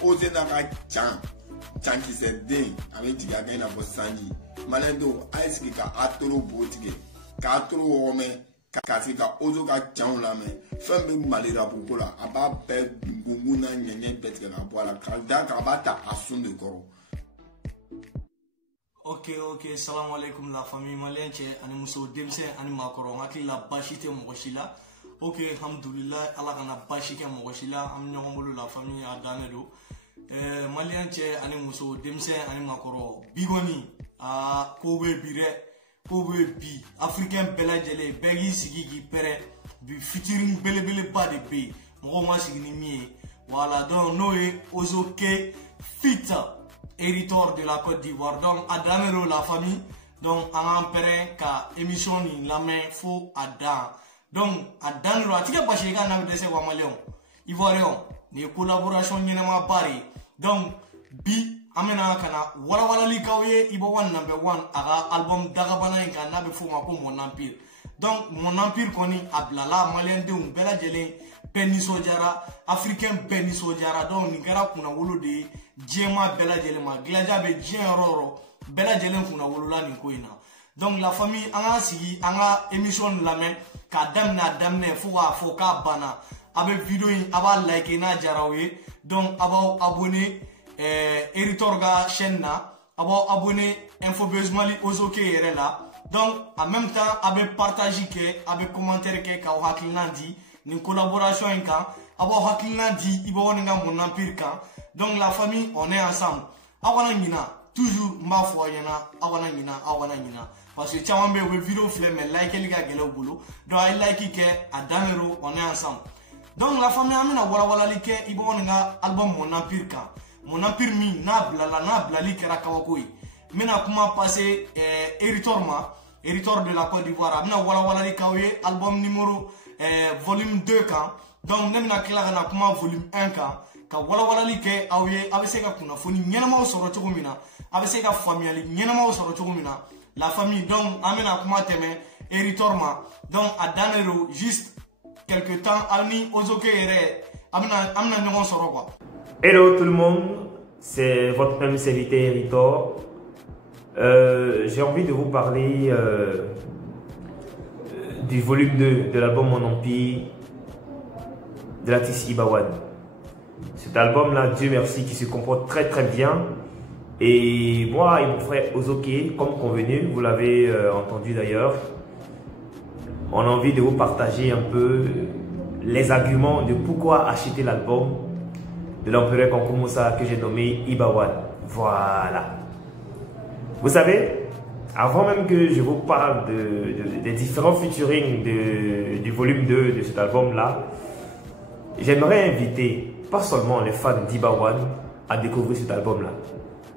Ose na ka chan qui s'est din avec tiga gaina bo sanji malendo aiski ka atoro botige ka atoro home ka tika ozo ka chan la me fembe malira bukola aba be ngunguna nyenye betige ka boala ka da ka bata asun de koro. Ok, salam alaikum la famille malienne ani muso demse ani makoro ngaki la bashite mogoshila. Ok, alhamdulillah, Allah kana bashike mogoshila am nyongolo la famille adane do. Malien che ani muso demse ani makoro bigoni a kowe bi africain belajele begi sigi pere bi featuring bele ba de be mo ma sigi ni mi voilà donc noé ozoke fit hériteur de la Côte d'Ivoire donc adamero la famille donc en pere ka émission ni la main faux adam donc adanro atika bashika na dese wa malion ivoirien ni collaboration nyema bari donc bi amena kana wala likawe ibo one number 1 aga album dagabana inka na be fuma ko mon empire donc mon empire koni ablala malien de bela jelen peniso jara africain peniso jara donc ni gara kuna wolo de jema bela jelen ma glaja be jien roro bela jelen kuna wolo la ni koina donc la famille anga sigi anga émission la main ka damne fo ka bana abe vidéo aba like na jarawe donc aba abonné hériteur ga chaîne na aba abonné Infobuzz Mali ozoke yere la donc en même temps abe partager ke abe commentaire ke ka hakilina di ni collaboration ka aba hakilina di ibo wonga mon empire ka donc la famille on est ensemble awana ngina toujours mba fo yana awana ngina parce que chawambe we vidéo flemme like les gars gelo boulot donc I like ke adamero on est ensemble. Donc la famille amena wala like ibo wonga album mon empire ka mon empire mi na blali kera kawakoi mena kuma passé hériteur de la Côte d'Ivoire amena wala like album numéro volume 2 ka donc nemna kila na kuma volume 1 ka wala like awye abeseka kuna foni nyenama osoro chogomina abeseka famille nyenama osoro chogomina la famille donc amena kuma teme hériteur donc adanero juste quelque temps ani ozoke yere amena nyon soro quoi. Hello tout le monde, c'est votre même serviteur Héritor. J'ai envie de vous parler du volume 2 de l'album Mon Empire de l'artiste Ibawan. Cet album-là, Dieu merci, qui se comporte très bien. Et moi et mon frère Ozoke, comme convenu, vous l'avez entendu d'ailleurs, on a envie de vous partager un peu les arguments de pourquoi acheter l'album de l'empereur Kankoumoussa que j'ai nommé Ibawan. Voilà. Vous savez, avant même que je vous parle des différents featuring du volume 2 de cet album-là, j'aimerais inviter pas seulement les fans d'Ibawan à découvrir cet album-là.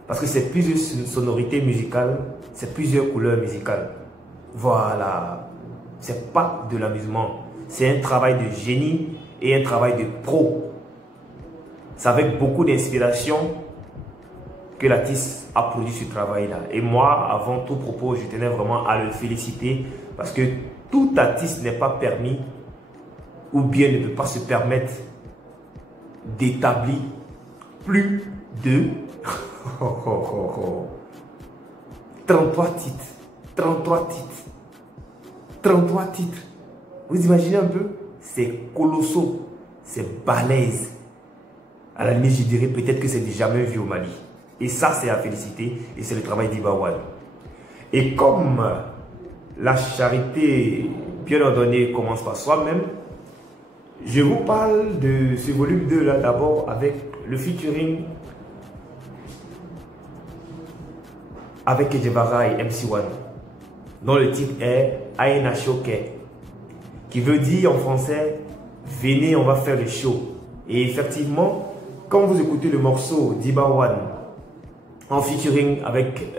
Parce que c'est plusieurs sonorités musicales, c'est plusieurs couleurs musicales. Voilà. C'est pas de l'amusement. C'est un travail de génie et un travail de pro. C'est avec beaucoup d'inspiration que l'artiste a produit ce travail-là. Et moi, avant tout propos, je tenais vraiment à le féliciter parce que tout artiste n'est pas permis ou bien ne peut pas se permettre d'établir plus de 33 titres. 33 titres. 33 titres. Vous imaginez un peu? C'est colossal. C'est balèze. À la limite, je dirais peut-être que c'est jamais vu au Mali. Et ça, c'est à féliciter. Et c'est le travail d'Ibawan. Et comme la charité bien ordonnée commence par soi-même, je vous parle de ce volume 2 là d'abord avec le featuring avec Kedjevara et MC1, dont le titre est Aina Shoke, qui veut dire en français venez, on va faire le show. Et effectivement, quand vous écoutez le morceau d'Ibawan en featuring avec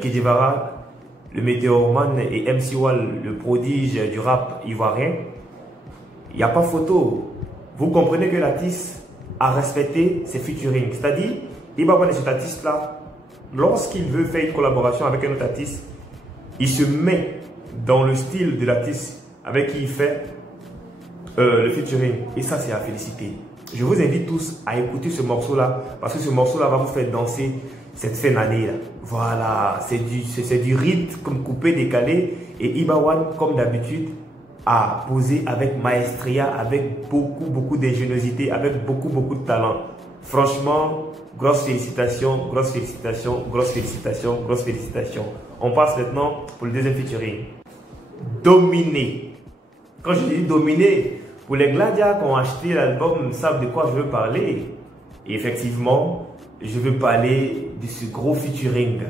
Kedjevara, le Météorman et MC Wall, le prodige du rap ivoirien, il n'y a pas photo. Vous comprenez que l'artiste a respecté ses featuring. C'est-à-dire, Iba One et cet artiste-là, lorsqu'il veut faire une collaboration avec un autre artiste, il se met dans le style de l'artiste avec qui il fait le featuring. Et ça, c'est à féliciter. Je vous invite tous à écouter ce morceau-là, parce que ce morceau-là va vous faire danser cette fin d'année. Voilà, c'est du rythme coupé, décalé. Et Iba One, comme d'habitude, a posé avec maestria, avec beaucoup d'ingéniosité, avec beaucoup de talent. Franchement, grosse félicitations, grosse félicitations, grosse félicitations, grosse félicitations. On passe maintenant pour le deuxième featuring. Dominé. Quand je dis dominé, pour les gladiateurs qui ont acheté l'album savent de quoi je veux parler. Et effectivement, je veux parler de ce gros featuring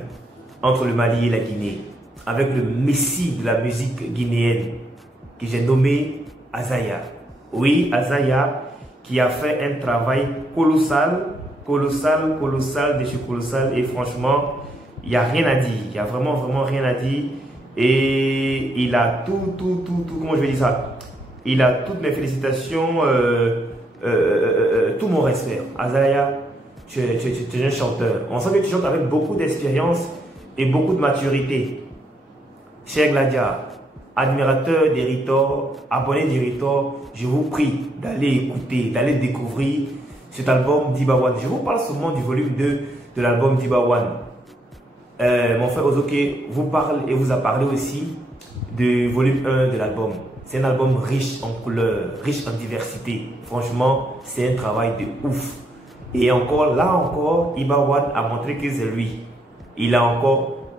entre le Mali et la Guinée, avec le messie de la musique guinéenne, que j'ai nommé Azaya. Oui, Azaya, qui a fait un travail colossal de chez colossal. Et franchement, il n'y a rien à dire. Il n'y a vraiment rien à dire. Et il a tout, comment je vais dire ça? Il a toutes mes félicitations, tout mon respect. Azaya, tu es un chanteur. On sent que tu chantes avec beaucoup d'expérience et beaucoup de maturité. Cher Gladia, admirateur des Ritor, abonné des Ritor, je vous prie d'aller écouter, d'aller découvrir cet album d'Iba One. Je vous parle seulement du volume 2 de l'album d'Iba One. Mon frère Ozoke vous parle et vous a parlé aussi du volume 1 de l'album. C'est un album riche en couleurs, riche en diversité. Franchement, c'est un travail de ouf. Et encore, là encore, Iba One a montré que c'est lui. Il a encore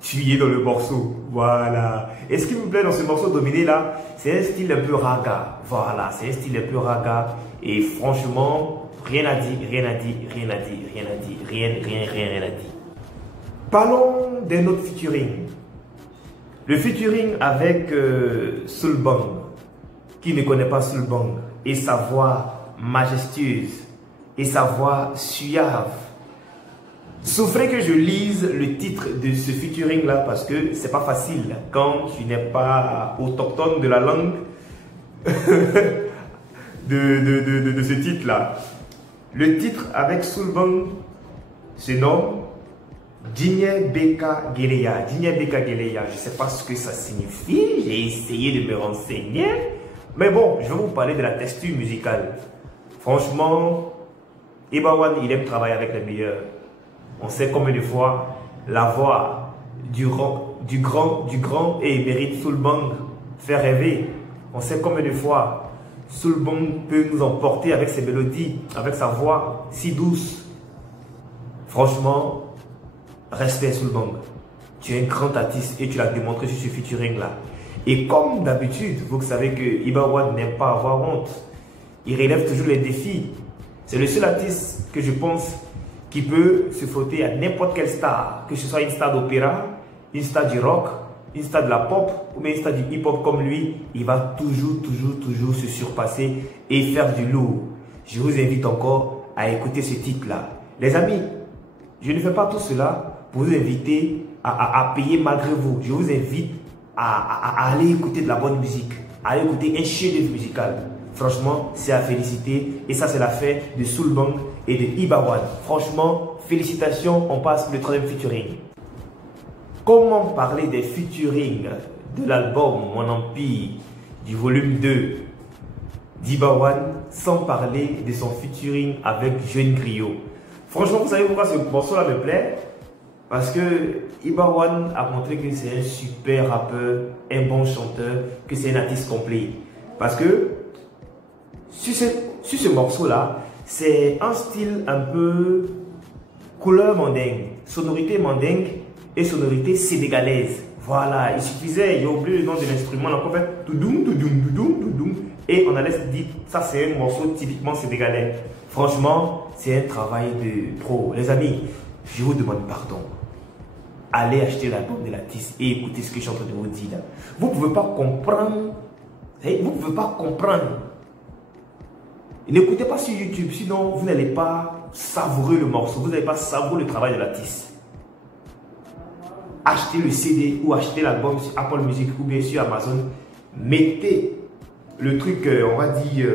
tué dans le morceau. Voilà. Et ce qui me plaît dans ce morceau dominé là, c'est un style un peu raga. Voilà, c'est un style un peu raga. Et franchement, rien à dire, rien à dire, rien à dire, rien à dire, rien à dire. Parlons d'un autre featuring. Le featuring avec Sulbang, qui ne connaît pas Sulbang, et sa voix majestueuse, et sa voix suave. Souffrez que je lise le titre de ce featuring là, parce que c'est pas facile quand tu n'es pas autochtone de la langue de ce titre là. Le titre avec Sulbang se nomme Djinye Beka Geleya. Djinye Beka Geleya, je ne sais pas ce que ça signifie, j'ai essayé de me renseigner. Mais bon, je vais vous parler de la texture musicale. Franchement, Iba One, il aime travailler avec les meilleurs. On sait combien de fois la voix du grand et émérite Sulbang fait rêver. On sait combien de fois Sulbang peut nous emporter avec ses mélodies, avec sa voix si douce. Franchement, respect Sulbang. Tu es un grand artiste et tu l'as démontré sur ce featuring là. Et comme d'habitude, vous savez que Iba One n'aime pas avoir honte. Il relève toujours les défis. C'est le seul artiste que je pense qui peut se frotter à n'importe quelle star, que ce soit une star d'opéra, une star du rock, une star de la pop ou même une star du hip-hop comme lui. Il va toujours se surpasser et faire du lourd. Je vous invite encore à écouter ce titre-là. Les amis, je ne fais pas tout cela pour vous inviter à payer malgré vous. Je vous invite à aller écouter de la bonne musique, à aller écouter un chef-d'œuvre musical. Franchement, c'est à féliciter. Et ça, c'est l'affaire de Sulbang et de Iba One. Franchement, félicitations. On passe pour le troisième featuring. Comment parler des featuring de l'album Mon Empire du volume 2 d'Iba One sans parler de son featuring avec Jeune Griot? Franchement, vous savez pourquoi ce morceau-là me plaît? Parce que Iba One a montré que c'est un super rappeur, un bon chanteur, que c'est un artiste complet. Parce que sur ce morceau-là, c'est un style un peu couleur mandingue, sonorité mandingue et sonorité sénégalaise. Voilà, il suffisait, j'ai oublié le nom de l'instrument, on a fait toudoum, toudoum, toudoum, toudoum, et on allait se dire, ça c'est un morceau typiquement sénégalais. Franchement, c'est un travail de pro. Les amis, je vous demande pardon. Allez acheter l'album de l'artiste et écoutez ce que je suis en train de vous dire là. Vous ne pouvez pas comprendre. Vous ne pouvez pas comprendre. N'écoutez pas sur YouTube, sinon vous n'allez pas savourer le morceau. Vous n'allez pas savourer le travail de l'artiste. achetez le CD ou achetez l'album sur Apple Music ou bien sur Amazon. Mettez le truc, on va dire,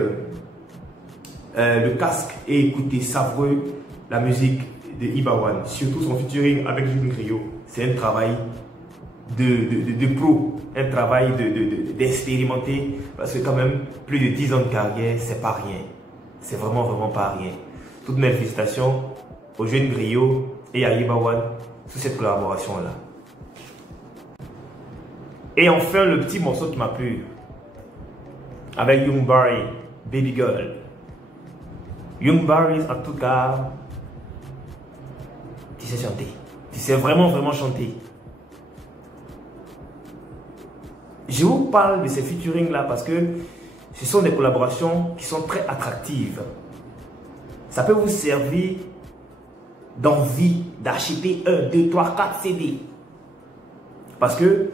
le casque et écoutez, savoureux la musique de Ibawan. Surtout son featuring avec Jules Griot. C'est un travail de pro, un travail d'expérimenter, parce que quand même, plus de 10 ans de carrière, c'est pas rien. C'est vraiment pas rien. Toutes mes félicitations au jeune Griot et à Ibawan sur cette collaboration-là. Et enfin, le petit morceau qui m'a plu, avec Young Barry, Baby Girl. Young Barry, en tout cas, tu sais chanter. Tu sais vraiment chanter. Je vous parle de ces featuring-là parce que ce sont des collaborations qui sont très attractives. Ça peut vous servir d'envie d'acheter 1, 2, 3, 4 CD. Parce que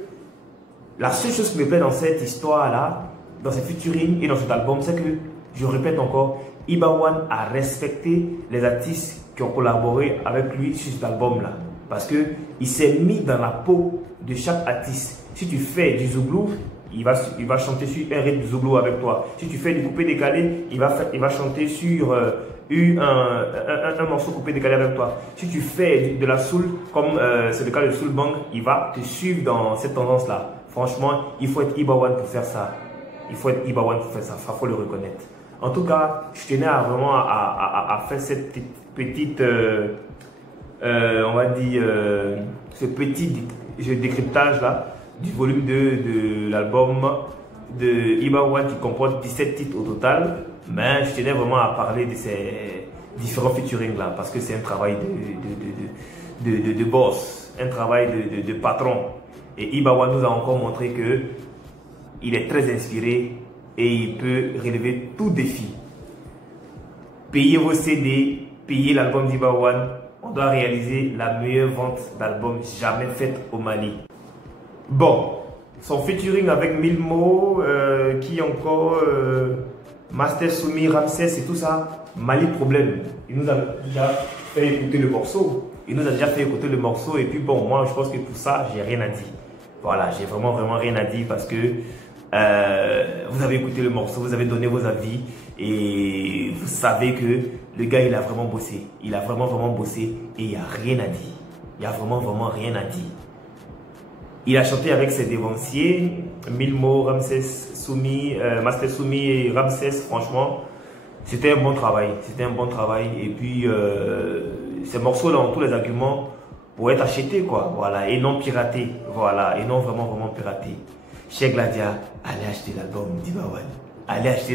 la seule chose qui me plaît dans cette histoire-là, dans ces featuring et dans cet album, c'est que, je répète encore, Ibawan a respecté les artistes qui ont collaboré avec lui sur cet album-là. Parce qu'il s'est mis dans la peau de chaque artiste. Si tu fais du zouglou, il va chanter sur un rythme de zouglou avec toi. Si tu fais du coupé décalé, il va chanter sur un morceau coupé décalé avec toi. Si tu fais de la soul, comme c'est le cas de Soul Bang, il va te suivre dans cette tendance-là. Franchement, il faut être Ibawan pour faire ça. Il faut être Ibawan pour faire ça, il faut le reconnaître. En tout cas, je tenais à faire cette petite on va dire, ce petit décryptage là du volume 2 de l'album de Ibawan qui comporte 17 titres au total. Mais je tenais vraiment à parler de ces différents featuring là parce que c'est un travail de boss, un travail de patron. Et Ibawan nous a encore montré que il est très inspiré et il peut relever tout défi. Payez vos CD, payez l'album d'Ibawan. On doit réaliser la meilleure vente d'album jamais faite au Mali. Bon, son featuring avec Milmo, qui encore, Master Soumi, Ramsès et tout ça, Mali problème. Il nous a déjà fait écouter le morceau. Et puis bon, moi je pense que pour ça, j'ai rien à dire. Voilà, j'ai vraiment rien à dire parce que vous avez écouté le morceau, vous avez donné vos avis et vous savez que le gars il a vraiment bossé. Il a vraiment bossé et il n'y a rien à dire. Il n'y a vraiment rien à dire. Il a chanté avec ses dévanciers, Milmo, Ramsès, Soumi, Master Soumi et Ramsès. Franchement, c'était un bon travail. Et puis, ces morceaux-là ont tous les arguments pour être achetés, quoi. Voilà, et non piratés. Voilà, et non vraiment piratés. Chez Gladia, allez acheter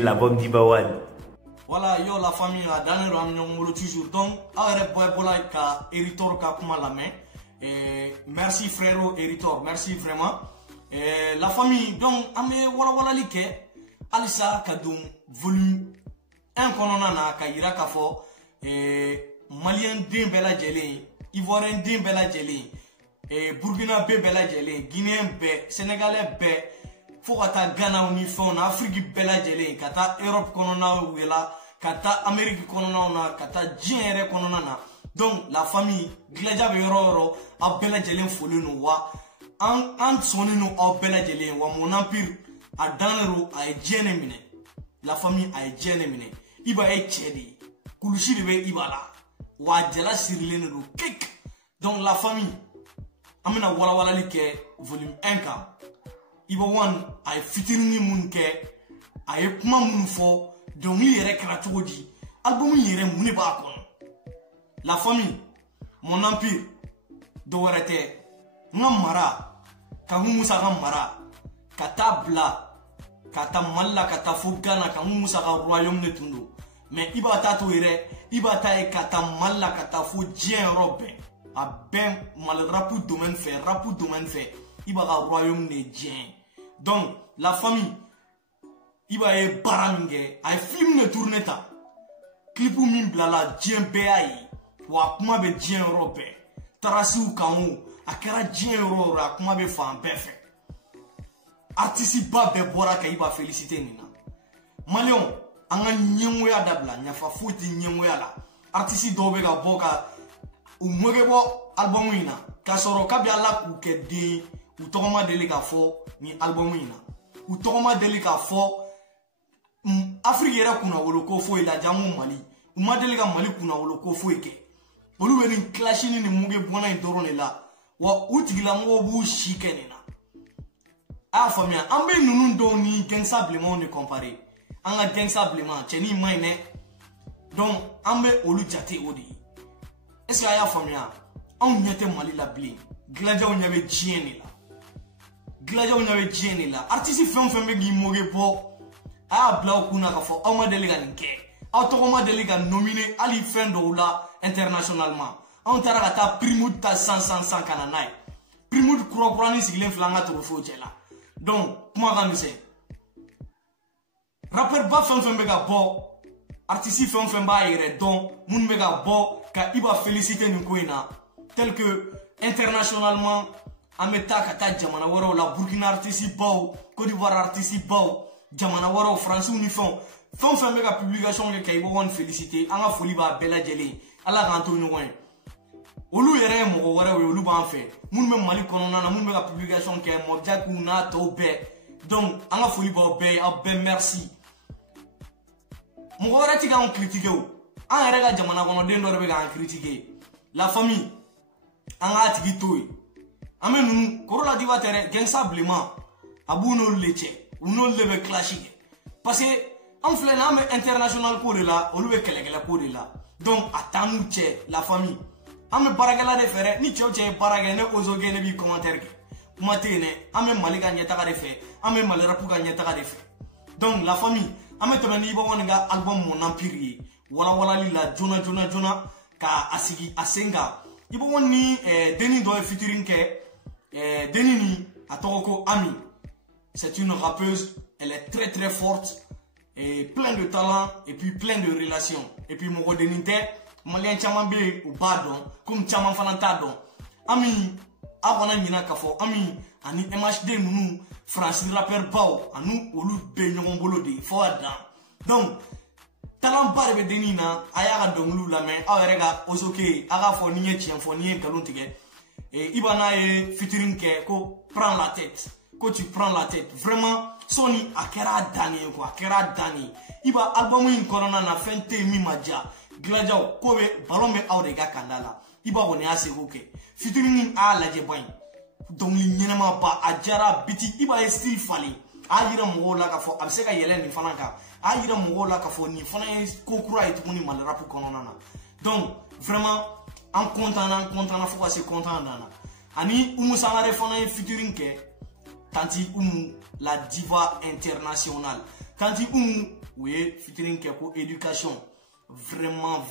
l'album d'Ibawan. Voilà, yo la famille a dans le ramener toujours. Donc, arrête boy bola ka Eritor ka kuma la main. Merci frérot Eritor, merci vraiment. La famille, donc, amé wala like, alisa kadum volume 1 konona na ka yira ka fo Malien den bela jelen, Ivoirien den bela jelen, Burkina be bela jelen, Guinéen be, Sénégalais be, fo kata Ghana ni fon Afrique bela jelen, kata Europe konona wela, kata Amérique konona na, kata Diere konona na. Donc la famille Gladia be yoro a bela jelen folu no wa an soni no a bela jelen wa mon empire a danero a jene mine. La famille a jene mine. Iba e chedi. Kulushi de be ibala. Wa jela sirilene do kek. Donc la famille amena wala like volume 1 ka. Ibawan a fitini mun ke a kuma mun fo donc il yere kra todi. Album yere mun ba kon. La famille, mon empire, Dowerete, Namara, Kamusa Mara, Kata Bla, Kata Malla, Kata Fugana, Kamusa Royaume de Tundo. Mais Ibata Touire, Ibata et Kata Malla, Kata Fugien Robin, a ben mal rapou domaine fait, Ibara Royaume de Dien. Donc, la famille, Iba e Barange, a film de tourneta, Clipou min blala, Dien Béaï. Wa kuma be dien robe tarasiu kamu akara dien rora kuma be fan perfect artiste ba be bora ka iba féliciter nina malion anga nyemoya dabla nyafa futi nyemoya la artiste do be ga boka umwege bo album ina kasoro kabi ala ku ke de u togoma deli ka fo ni album ina u togoma deli ka fo Afrique yera kuna wolo ko fo ila jamu Mali u ma deli ka Mali kuna wolo ko fo ke olu be ni clash ni muge bona indoro ne la wa utigila mo bu shikene na a famia ambe nunu do ni gensablement ne comparer anga gensablement cheni maine donc ambe olu jate odi est-ce que aya famia on nyete Mali la bli gladia on yabe jieni la artiste femme be gi moge po aya bla kuna ka fo o ma deliga nke automa deliga nominé ali fin do la internationalement on tara ka ta primud ta 100 kananai primud kro ni sigilen flanga to fo chela donc kuma ka mise rapper ba femme be ga bo artiste femme ba ire donc mun be ga bo ka iba féliciter ni koina tel que internationalement ameta kata jamana waro la Burkina artiste baw Côte d'Ivoire artiste baw jamana waro France unifon femme be ga publication ke kay bo won féliciter anga foli ba bela jeli ala kan to ñoy olu yere mo wara we olu ban fe mun me Mali konona na mun be ga publication ke mo jaku na to be donc anga foli ba be abbe merci mo wara ti ga on critiquer o an yere ga jamana kono den do be ga critiquer la famille anga tigi toy amen korola diva tere gensablement abuno leche uno lebe classique parce que en flena me international ko de la olu be kele ko de la donc atanu che la famille ame baragala de fere ni che baragala ne ozoge ne bi commentaire ke matene ame malika nyata ka de fe ame malera puka nyata ka de fe donc la famille ame to ni bo wonga album mon empire wala lila jona ka asigi asenga ibo woni deni do featuring ke deni ni atoko Ami. C'est une rappeuse, elle est très forte et plein de talent et puis plein de relations. Et puis mon denite malien chamambe ou badon comme chamam fanantadon. Ami avona nyina kafo Ami ani MHD nous Francis rapper baw anu olu be nyongo bolode fo adan. Donc talent barbe denina ayaga donglu la mais awerega osoke aga fo niye chien fo niye galuntige et ibana e featuring ke ko prend la tête. Quand tu prends la tête, vraiment, Sony akera dani quoi, akera dani. Iba album in corona na fente mi maja. Gladia kobe balombe audega kandala. Iba woni ase oke. Featuring a la jeboy. Donc li nyema ba ajara biti iba e still fali. Ayira mo la ka fo abseka yele ni fanaka. Ayira mo la ka fo ni fana kokura et moni mal rap corona na. Donc vraiment en content fo assez content dana. Ani umu sangare fana featuring ke Tanti la diva internationale. Tanti oui, featuring Keko éducation. Vraiment,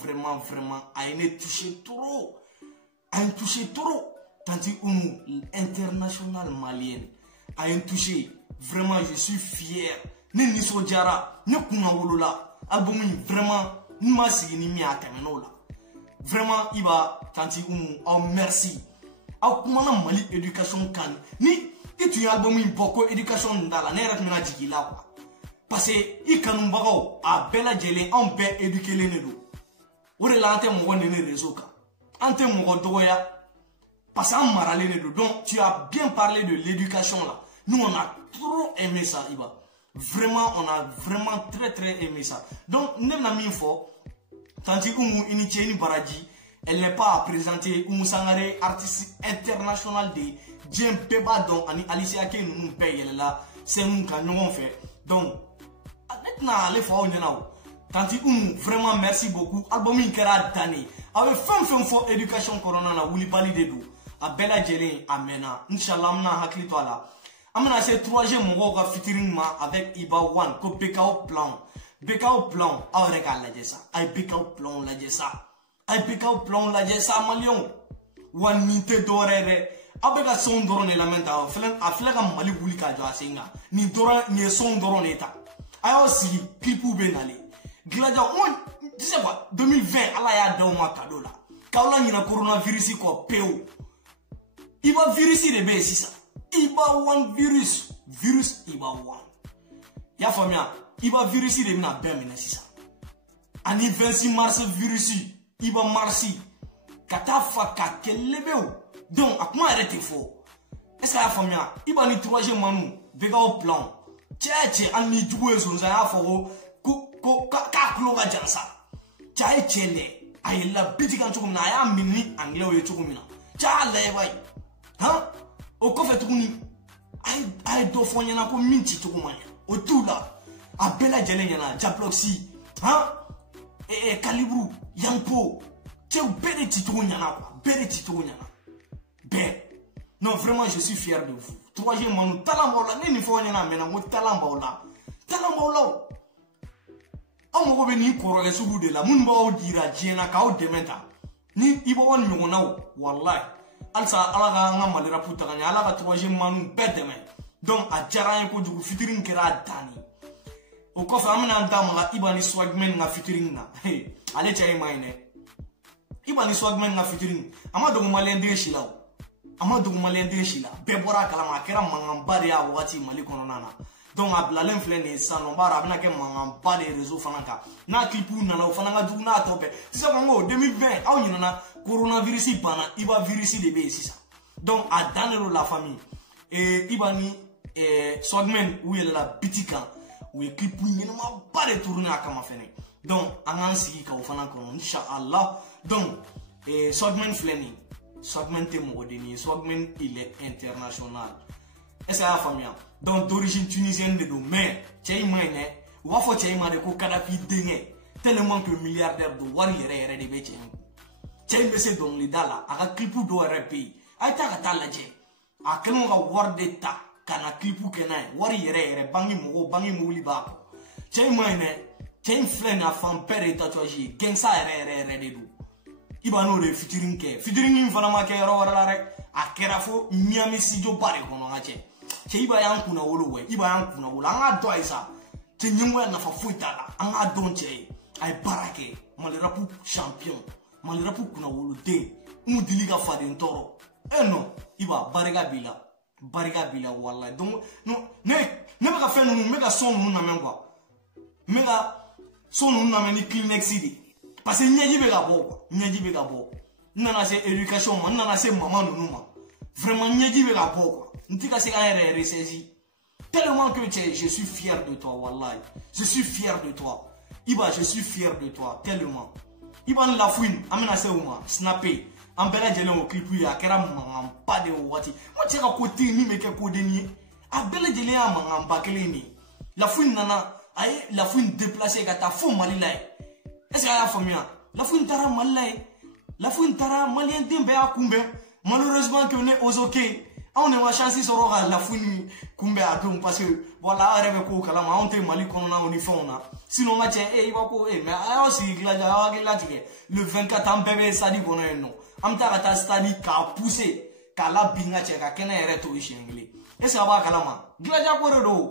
a une touché trop. A une touché trop. Tanti international malienne. A une touché. Vraiment, je suis fier. Ni Sojara, ni Kunawolola. Album vraiment, ni masi ni mi atamenola. Vraiment, iba tanti oh merci. A kumana Mali éducation kan. Ni et tu as album beaucoup éducation dans la nera mina jigila quoi parce que i kanum bagaw a bela jele on peut éduquer les nedo ore la ante mo wonne ne réseau ka ante mo doya parce que marale nedo donc tu as bien parlé de l'éducation là nous on a trop aimé ça iba vraiment on a vraiment très aimé ça donc nem na min fo tanti initié ni baraji elle n'est pas à présenter Sangare artiste international de Djem Peba donc ani Alicia Ke nous paye là c'est nous quand nous fait donc maintenant les fois on est là tanti vraiment merci beaucoup album in kera dani avec femme for éducation corona na wuli bali de do a bela jelen amena inshallah amna hakli to ala amna c'est 3e mo ga featuring ma avec Iba One ko Bekao plan awreka la jessa ay Bekao plan la jessa ay Bekao plan la jessa malion wan minte dorere abeka son dorone la menta aflega Mali wuli ka jo asinga ni dora ni son dorone eta ayo si clipu benale gladia on tu sais quoi 2020 ala ya daw ma cadeau la kawla ni na coronavirus ko peu iba virus de be sisa Iba One virus Iba One ya famia iba virus de mina be mina sisa ani 26 mars virus Iba Marsi kata fa ka kelebeu Donc a kuma yɛrɛ tɛ fɔ est-ce que a y'a faamuya i b'a ni troisième manu bɛɛ k'aw plan cɛ hali ni jugu ye zonzan y'a fɔ ko k'a tulo ka jan sa cɛ a ye cɛ lɛ a ye la biti kan cogo min na a y'a minɛ ni anglais ye cogo min na cɛ y'a lajɛ b'a ye han o kɔfɛ tuguni a ye dɔ fɔ ɲɛna ko min ci cogo man ɲɛ o t'u la a bɛɛ lajɛlen ɲɛna Jabloxy han Calibre Yanko cɛw bɛɛ de ci cogo ɲɛna quoi bɛɛ de ci cogo ɲɛna bɛɛ non vraiment je suis fier de vous troisième manu talent b'aw la ne nin fɔ ɲɛna a mɛnna ko talent b'aw la aw mago bɛ nin kɔrɔkɛ sugu de la minnu b'aw dira diɲɛ na k'aw dɛmɛ ta ni i b'aw ɲɔgɔnnaw wallahi halisa ala ka an ka Mali rap ta ka ɲɛ ala ka troisième manu bɛɛ dɛmɛ donc a diyara an ye kojugu featuring kɛra a danni o kɔfɛ an bɛna an da maga Iba ni Swagman ka featuring na ale cɛ ye ma ye dɛ Iba ni Swagman ka featuring a ma dogo maliyɛn den si la o a ma dogo maliyɛn den si la bɛɛ bɔra a kalama a kɛra mankanba de ye a wagati Mali kɔnɔna na donc a bilalen filɛ nin ye sisan nɔ b'a dɔn a bɛna kɛ mankanba de ye réseau fana kan n'a clipu nana o fana ka jugu n'a tɔ bɛɛ sisan kan ko 2020 aw ɲinana coronavirus banna Iba virus de bɛ yen sisan donc a dan de don la famille Iba ni Swagman u yɛlɛla biti kan u ye clipu ɲɛnamaba de tourner a kama fɛnɛ donc an k'an sigi ka o fana kɔnɔ inshallah donc Swagman filɛ nin Swagman tɛ mɔgɔden ye Swagman il est international est-ce que a y'a faamuya donc d'origine tunisienne de don mais cɛ in ma ɲi dɛ u b'a fɔ cɛ in ma de ko Kadhafi denkɛ tellement que milliardaire don wari yɛrɛ de bɛ cɛ in kun cɛ in bɛ se dɔnkilida la a ka clipu dɔw yɛrɛ bɛ yen a ye taa ka taa lajɛ a kɛlen ka wari de ta ka na clipu kɛ n'a ye wari yɛrɛ bangi mɔgɔw bangi mobili b'a kɔ cɛ in ma ɲi dɛ cɛ in filɛ nin a fan bɛɛ de ye tatouage ye gangsta yɛrɛ de don Iba n'o de featuring kɛ featuring in fana ma kɛ yɔrɔ wɛrɛ la dɛ a kɛra fo Miami studio ba de kɔnɔ n ka cɛ Iba y'an kunna wolo wɛ Iba y'an kunna wolo an k'a dɔn a ye sa cɛ ɲɛngoya nafa foyi t'a la an k'a dɔn cɛ ye a ye baara kɛ Mali rap champion Mali rap kunna wolo den Umu Dili ka faden tɔɔrɔ non Iba barika b'i la wallahi donc ne bɛ ka fɛn ninnu n bɛ ka son ninnu lamɛn quoi n bɛ ka son ninnu lamɛn ni Kleenex de parce que ɲɛji bɛ ka bɔ quoi ɲɛji bɛ ka bɔ n nana se éducation ma n nana se mama ninnu ma vraiment ɲɛji bɛ ka bɔ quoi n tɛ ka se k'an yɛrɛ ressaisi tellement que cɛ je suis fier de toi wallahi je suis fier de toi Iba je suis fier de toi tellement Iba ni Lafouine an bɛna se o ma Snappé an bɛɛ lajɛlen o clip ye a kɛra mankanba de ye o waati n cɛ ka ko te yen min bɛ kɛ kodenni ye a bɛɛ lajɛlen y'a mankanba kelen de ye Lafouine nana a ye Lafouine déplacé ka taa fo Mali la ye est-ce que a y'a faamuya Lafouine taara Mali la ye Lafouine taara maliyɛn den bɛɛ y'a kunbɛn malheureusement que ne Ozoke anw de ma chance sɔrɔ ka Lafouine kunbɛn a don parce que voilà aw yɛrɛ bɛ kow kalama anw tɛ Mali kɔnɔnaw ni fɛnw na sinon n ka cɛ Iba ko mais a y'aw sigi gilaja a y'aw hakili latigɛ le 24 an bɛɛ bɛ stade kɔnɔ yen nɔ an bɛ taa ka taa stade k'a pousser k'a labin ka cɛ ka kɛnɛ yɛrɛ to siɲɛ kelen est-ce que a b'a kalama gilaja ko de don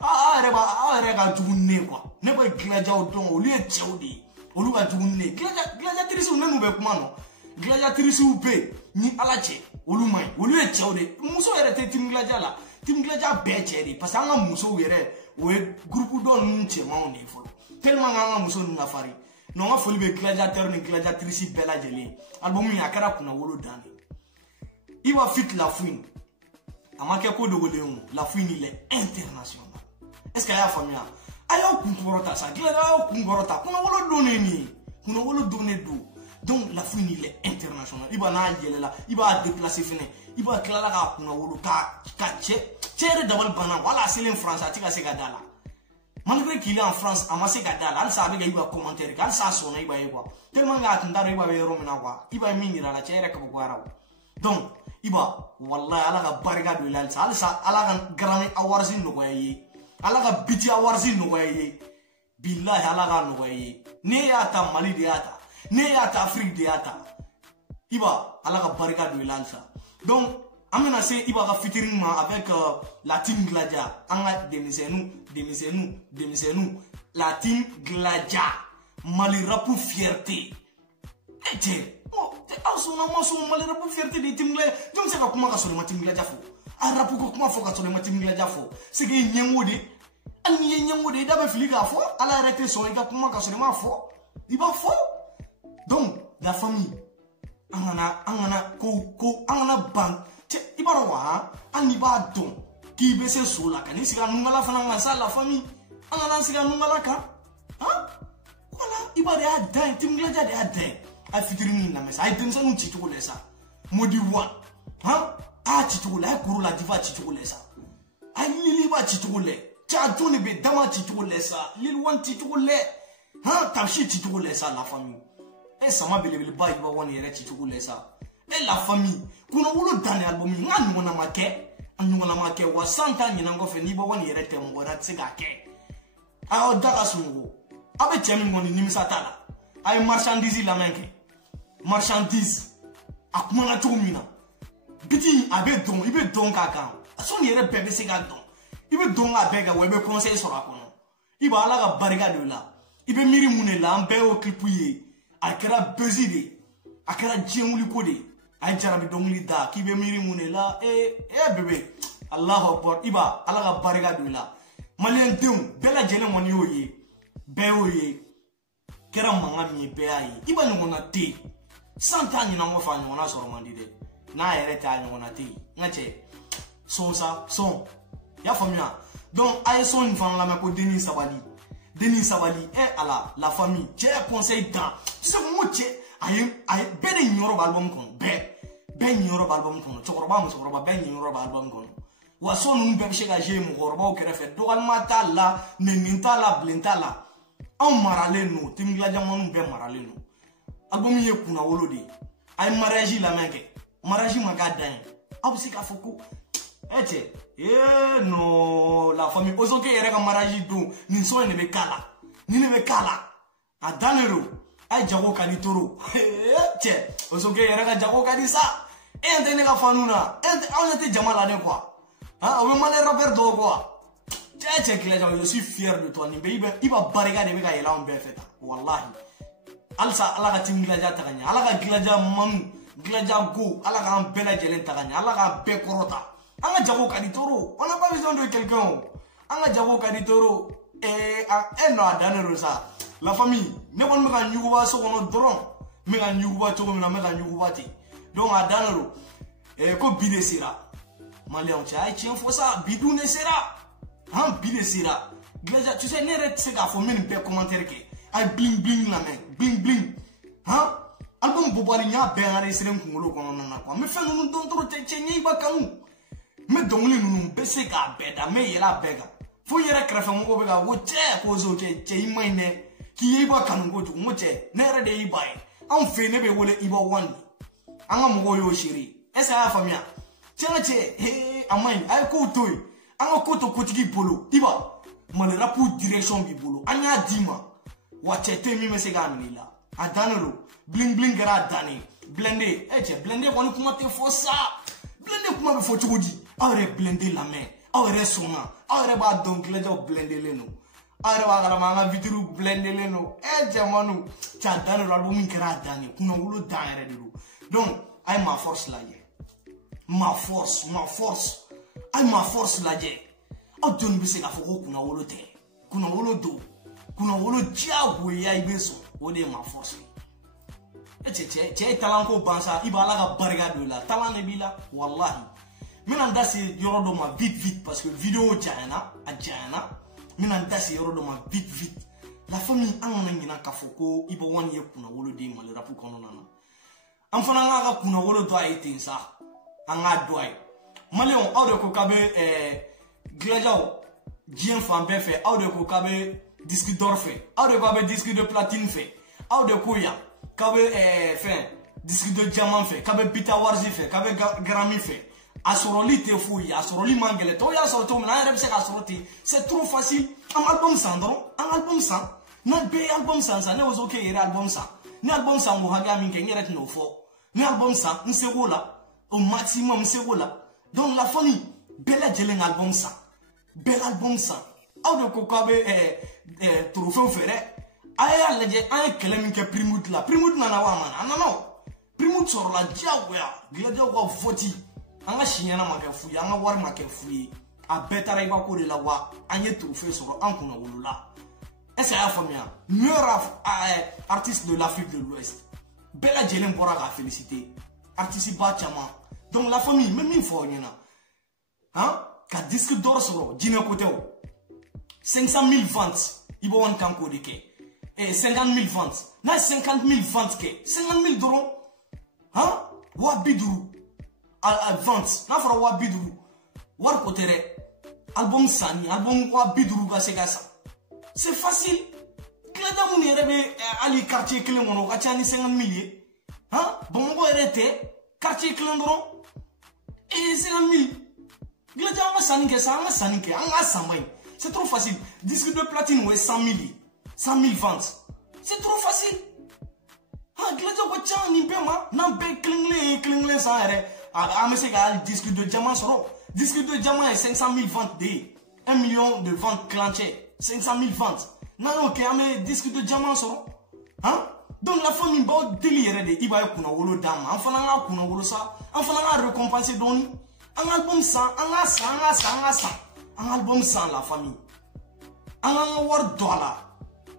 aw yɛrɛ ka jugu ni ne quoi ne bɛ gilajaw dɔn olu ye cɛw de ye olu ka jugu ni ne gilajatirisiw ne n'u bɛ kuma nɔ gilajatirisiw bɛ yen ni ala cɛ olu man ɲi olu ye cɛw de muso yɛrɛ tɛ team gilaja la team gilaja bɛɛ cɛ de parce que an ka musow yɛrɛ o ye groupe dɔ ninnu cɛmanw de ye fɔlɔ tellement que an ka muso ninnu lafari non n ka foli bɛ gilajateur ni gilajatirisi bɛɛ lajɛlen album in a kɛra kunna wolo dan de Iba fit Lafouine a ma kɛ ko dogolen o Lafouine il est international est-ce que a y'a faamuya a y'aw kun kɔrɔta sa gilaja a y'aw kun kɔrɔta kunna wolo don de nin ye kunna wolo don de don donc Lafouine il est international Iba n'a yɛlɛla Iba a déplacé fɛnɛ Iba tilala k'a kunna wolo ka cɛ yɛrɛ dabali banna wala a selen France a tɛ ka se ka da la malgré qu'il est en France a ma se ka da la halisa a bɛ ka Iba commentaire kɛ halisa a sɔnna Iba ye quoi tellement que a tun t'a dɔn Iba bɛ yɔrɔ min na quoi Iba ye min yira a la cɛ yɛrɛ kabakoyara o donc Iba wallahi ala ka barika don i la halisa ala ka Grammy Awards nɔgɔya i ye ala ka BET Awards nɔgɔya i ye billahi ala ka nɔgɔya i ye ne y'a ta Mali de y'a ta ne y'a ta Afrique de y'a ta Iba ala ka barika don i la halisa donc an bɛna se Iba ka featuring ma avec la team Glaja an ka denmisɛnninw la team Glaja Mali rap fierté cɛ aw sɔnna ma sɔn Mali rap fierté de team Glaja jɔn bɛ se ka kuma ka sɔrɔ i ma team Glaja fɔ a rap ko kuma fɔ ka sɔrɔ i ma team Glaja fɔ c'est que i ɲɛngo de hali n'i ye ɲɛngo de i da bɛ fili k'a fɔ ala yɛrɛ tɛ sɔn i ka kuma ka sɔrɔ i m'a fɔ i b'a fɔ donc la famille angana ko angana ban che ibaro wa ani ba don ki be se so la kan isiga nungala fana ngasa la famille angana siga nungala ka voilà ibare a dan timgla ja de a dan a fitirini na mesa ay demsa nu chitu lesa modi wa a chitu la kuru la diva chitu lesa ay lili ba chitu le cha tuni be dama chitu lesa lili wan chitu le tashi chitu lesa la famille e sama belebele ba iba woni yere chitu lesa e la famille kuno wulu dan album nganu na make wa santa nyina ngofe ni ba woni yere tembo na tsiga ke a daga sungo abe chemi ngoni nimisa tala ay marchandise la menke marchandise akumana chumina biti abe don ibe don kaka so ni yere bebe se ga don ibe don abega we be conseil so rakono iba ala ga bariga de la ibe miri munela ambe o klipuye akera bezide akera jenguli kode ay jarabi dongli da ki be miri munela bebe allah akbar iba ala ga bariga de la malien deum bela jele moni oye be oye kera manga mi be ayi iba ni ngona te santa ni na ngofa ni ngona soro mandi de na yere ta ni ngona te ngache son ya famia donc ay son fan la ma ko Denis Sabali ala la famille che conseil dans ce mo che ay be de nyoro album kon be nyoro album kon chokoroba be nyoro album kon wa son nu be shega je mo goroba o kere fe dogal mata la meninta la blenta on marale no timgla jamonu be marale no album ye kuna wolodi ay mariage la menke mariage magadan abusika foko ete no la famille ozoke yere ka mariage do ni so ne be kala adanero ay jago kanitoro che ozoke yere ka jago kanisa ente ne ka fanuna ente on te jamala ne quoi on m'a l'air rapper do quoi je suis fier de toi. Il va barriga de mega yela on befeta. Wallahi. Alsa ala ka timglaja taganya. Ala ka glaja manu, glaja go, ala ka bela jelen taganya. Ala ka be korota. Anga jago kaditoro. On n'a pas besoin de quelqu'un. Anga jago kaditoro no adanero ça. La famille, ne bon mega nyuba so kono dron. Mega nyuba to mega nyuba ti. Donc adanero ko bide sira. Malien tia ay tien fo ça bidou ne sera. Bide sira glaja tu sais nere tsega fo min be commentaire ke ay bling la men bling album bobali nya be ngare sirem kungolo kono na kwa me fenu nun don toro che nyi ba kanu me dongli nun be se ka beda me yela bega fo yere krefe mo ko bega wo che ko zo che imaine ki yiba kanu go tu mo che nere de ibai an fe ne be wole iba wandi anga mo go yo shiri esa famia che amai ay ko toy anga koto kotigi bolo iba mane rapu direction bi bolo anya dima wachete mi mesega minila adanero bling gara dani blende blende woni kuma te fosa blende kuma be fo chugodi awre blende la main awre sona awre ba donc le do blende leno awre ba gara manga vitru blende leno manu cha danero album gara dani kuna wulo danere diru donc ay ma force la ye ma force ay ma force la je o don bi se ka foko kuna wolo te kuna wolo do kuna wolo jago ya ibeso o de ma force che talent ko bansa ibala ka barga do la talent ne bila wallahi mina ndasi yoro do ma vite parce que vidéo jana mina ndasi yoro do ma vite la famille angana ngina ka foko ibo wani ye kuna wolo de ma le rapu kono nana am fana nga ka kuna wolo do ay tinsa anga do ay Malion audio ko kabe glajao jien fan be fait audio ko kabe disque d'or fait audio ko kabe disque de platine fait audio ko ya kabe fait disque de diamant fait kabe bita warzi fait kabe grammy fait asoroli te fouille asoroli mangele to ya sorto na rebe se ka sorti c'est trop facile un album sans na be album sans ça ne ozo ke ira album sans ni album sans mo haga min ke ngere no fo ni album sans nsegola au maximum nsegola. Donc la famille, bel album ça. Audio ko kabe trophée ferré. Aya leje ay kelemi ke primut la. Primut na wa mana. Non. Primut soro la jago ya. Gladio ko voti. Anga shinya na make fuyi, anga war make fuyi. A betara iba ko de la wa. Anye trophée soro an kuna wulula. Et c'est la famille. Meilleur artiste de l'Afrique de l'Ouest. Bella Jelen bora ka féliciter artiste ba chama donc la famille même une fois nyana hein ka disque d'or soro dina côté 500 000 ventes ibo wan kanko de ke et 50 000 ventes na 50 000 ventes ke 50 000 dollars hein wa biduru al ventes na fara wa biduru war kotere album sani album wa biduru ga segasa c'est facile Glada moun rebe ali quartier clé mono ka chani 50 000 hein bon go rete quartier clé ndoro et 50 000 Glada ma saninke sa ma saninke anga samay c'est trop facile disque de platine ouais 100 000 ventes c'est trop facile ah Glada ko chani pema nan be klingle sa ere amese ga disque de diamant soro disque de diamant est 500 000 ventes de 1 million de ventes clanché 500 000 ventes non ok mais disque de diamant so hein donc la famille ba délire de iba kuna wolo dama en fana nga kuna wolo sa en fana nga récompenser doni un album sans un album sans la famille un war dollar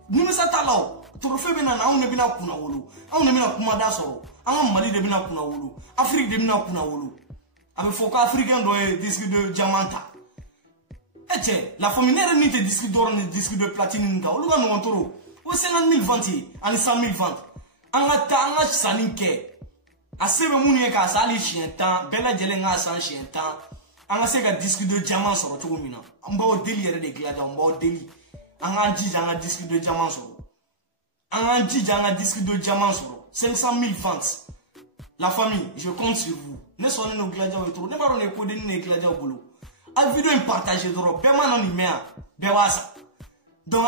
ni me sa talaw trophée bena na on ne bina kuna wolo on ne bina kuma da so an Mali de bina kuna wolo Afrique de bina kuna wolo avec foka africain do disque de diamant. Et la famille n'est ni de disque d'or ni de disque de platine nga oluga no ontoro o 50 000 ventes ani 100 000 ventes anga saninke asebe muni ka sali chientan Bella Jelen nga san chientan anga se ga disque de diamant soro to mina mbo délire de Glada mbo déli anga jija anga disque de diamant soro anga jija anga disque de diamant soro 500 000 ventes la famille je compte sur vous ne sonne no Glada o to ne baro ne ko de ne Glada o bolo la vidéo est partagée, donc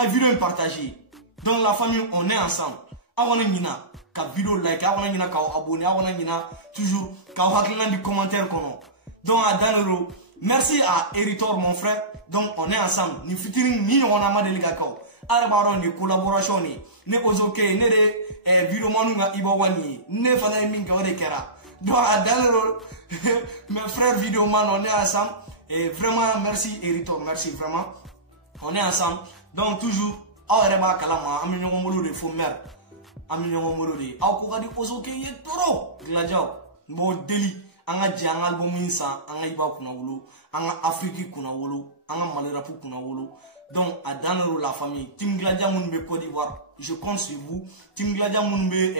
la vidéo est partagée. Donc la famille, on est ensemble. On est nina, ka vidéo like, on est nina, ka abonné, on est nina, toujours, ka hakilin du commentaire kono. Donc à Danero, merci à Eritor mon frère. Donc on est ensemble. Ni featuring ni on a mal de l'igakao. Arabaron ni collaboration ni, ne ozoke, ne de vidéo manunga ibawani, ne fana minga ode kera. Donc à Danero, mes frères vidéoman, on est ensemble. Et vraiment, merci Eritor, merci vraiment. On est ensemble. Donc toujours, Aureba Kalama, Aminyon Molo de Fomer, Aminyon Molo de Aukogadi Ozoke Yetoro, Gladiao, Bo Deli, Anga Djang album Insa, Anga Iba Kunawolo, Anga Afrique Kunawolo, Anga Malerapu Kunawolo. Donc à Danero la famille, Tim Gladia Mounbe Côte d'Ivoire, je compte sur vous. Tim Gladia Mounbe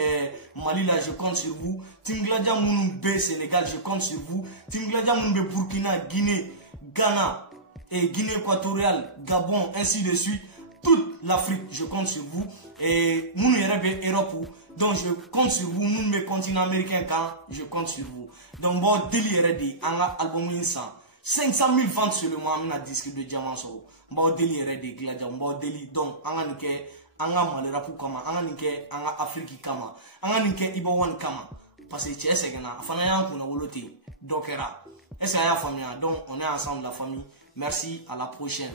Mali là, je compte sur vous. Tim Gladia Mounbe Sénégal, je compte sur vous. Tim Gladia Mounbe Burkina, Guinée, Ghana et Guinée équatoriale, Gabon, ainsi de suite. Toute l'Afrique, je compte sur vous. Et Mounou Yerebe Europe, donc je compte sur vous. Mounbe continent américain, je compte sur vous. Donc bon, délire de Anga album 500 000 ventes sur le mois, un disque de diamant solo. Bon délire de Gladiator, bon délire donc Anga Nike, Anga Malerapu Kama, Anga Nike, Anga Afrique Kama, Anga Nike Ibawan Kama. Parce que tu sais que na, Afanayan Kuna Wolote, Dokera. Est-ce qu'il y a la famille? Donc on est ensemble la famille. Merci, à la prochaine.